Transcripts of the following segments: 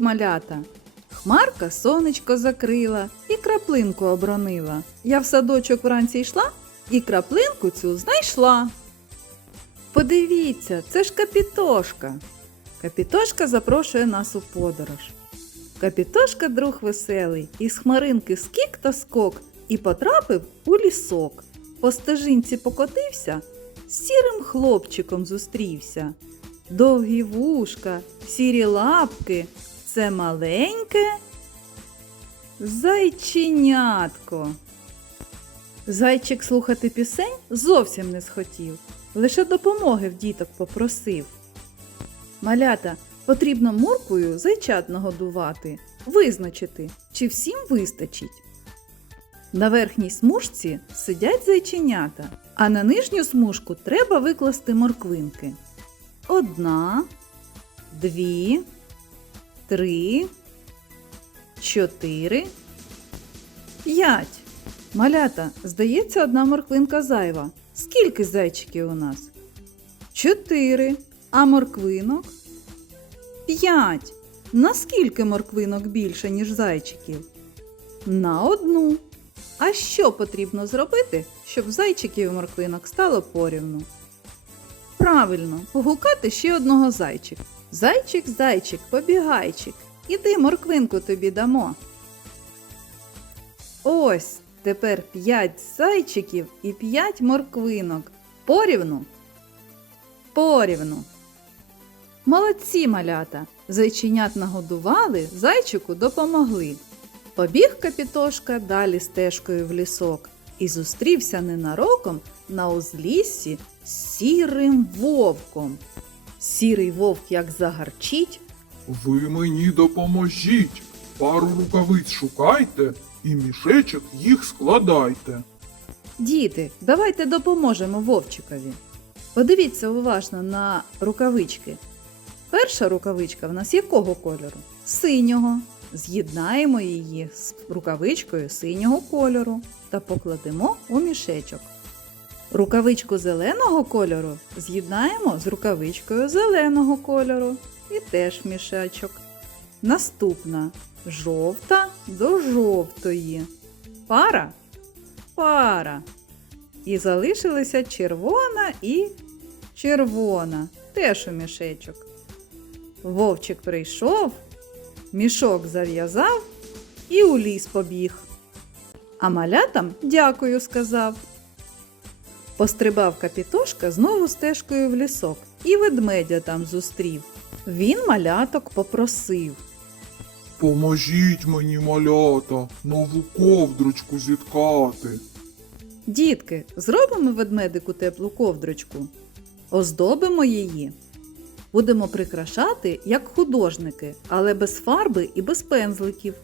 малята. Хмарка сонечко закрила і краплинку обронила. Я в садочок вранці йшла і краплинку цю знайшла. Подивіться, це ж капітошка. Капітошка запрошує нас у подорож. Капітошка друг веселий, із хмаринки скік та скок і потрапив у лісок. По стежинці покотився, з сірим хлопчиком зустрівся. Довгі вушка, сірі лапки це маленьке зайченятко. Зайчик слухати пісень зовсім не схотів, лише допомоги в діток попросив. Малята, потрібно морквою зайчат нагодувати, визначити, чи всім вистачить. На верхній смужці сидять зайченята, а на нижню смужку треба викласти морквинки. Одна, дві, три, чотири, п'ять. Малята, здається, одна морквинка зайва. Скільки зайчиків у нас? Чотири. А морквинок? П'ять. Наскільки морквинок більше, ніж зайчиків? На одну. А що потрібно зробити, щоб зайчиків і морквинок стало порівну? Правильно, погукати ще одного зайчика. Зайчик, зайчик, побігайчик. Іди морквинку тобі дамо. Ось тепер п'ять зайчиків і п'ять морквинок. Порівну? Порівну. Молодці малята. Зайченят нагодували, зайчику допомогли. Побіг капітошка далі стежкою в лісок і зустрівся ненароком на узліссі з сірим вовком. Сірий вовк як загарчить, Ви мені допоможіть. Пару рукавиць шукайте і мішечок їх складайте. Діти, давайте допоможемо вовчикові. Подивіться уважно на рукавички. Перша рукавичка в нас якого кольору? Синього. З'єднаємо її з рукавичкою синього кольору та покладемо у мішечок. Рукавичку зеленого кольору з'єднаємо з рукавичкою зеленого кольору і теж мішечок. Наступна жовта до жовтої. Пара пара. І залишилися червона і червона, теж у мішечок. Вовчик прийшов, мішок зав'язав і у ліс побіг. А малятам дякую сказав. Пострибав капітошка знову стежкою в лісок і ведмедя там зустрів. Він маляток попросив. Поможіть мені, малята, нову ковдрочку зіткати. Дітки, зробимо ведмедику теплу ковдрочку, оздобимо її. Будемо прикрашати як художники, але без фарби і без пензликів.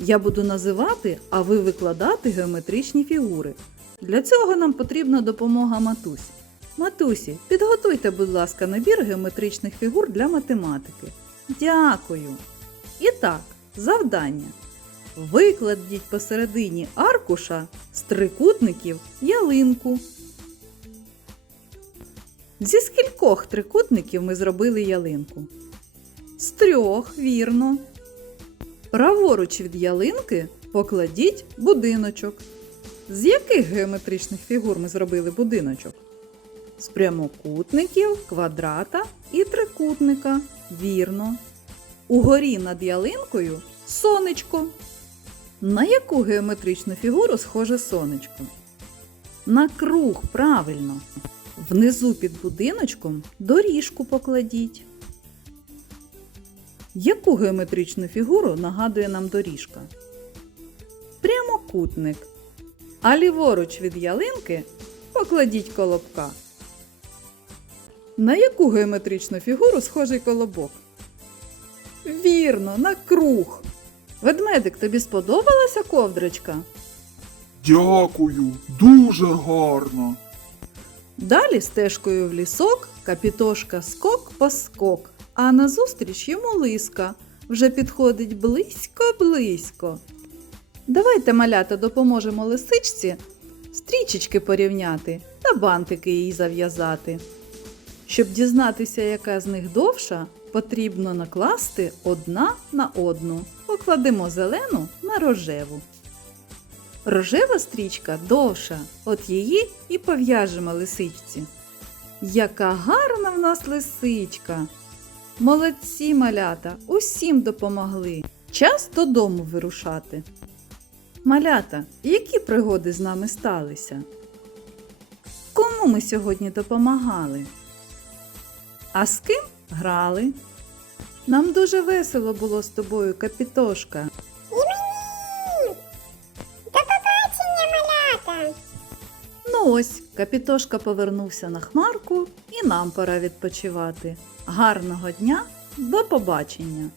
Я буду називати, а ви викладати геометричні фігури. Для цього нам потрібна допомога матусі. Матусі, підготуйте, будь ласка, набір геометричних фігур для математики. Дякую. І так, завдання. Викладіть посередині аркуша з трикутників ялинку. Зі скількох трикутників ми зробили ялинку? З трьох, вірно. Праворуч від ялинки покладіть будиночок. З яких геометричних фігур ми зробили будиночок? З прямокутників, квадрата і трикутника. Вірно. Угорі над ялинкою сонечко. На яку геометричну фігуру схоже сонечко? На круг, правильно. Внизу під будиночком доріжку покладіть. Яку геометричну фігуру нагадує нам доріжка? Прямокутник. А ліворуч від ялинки покладіть колобка. На яку геометричну фігуру схожий колобок? Вірно, на круг. Ведмедик, тобі сподобалася ковдрочка? Дякую, дуже гарно. Далі стежкою в лісок капітошка скок по скок, а назустріч йому лиска вже підходить близько-близько. Давайте, малята, допоможемо лисичці стрічечки порівняти та бантики їй зав'язати. Щоб дізнатися, яка з них довша, потрібно накласти одна на одну. Покладемо зелену на рожеву. Рожева стрічка довша, от її і пов'яжемо лисичці. Яка гарна в нас лисичка! Молодці малята, усім допомогли. Час додому вирушати. Малята, які пригоди з нами сталися? Кому ми сьогодні допомагали? А з ким грали? Нам дуже весело було з тобою, капітошка. І мені! До побачення, малята! Ну ось, капітошка повернувся на хмарку, і нам пора відпочивати. Гарного дня, до побачення!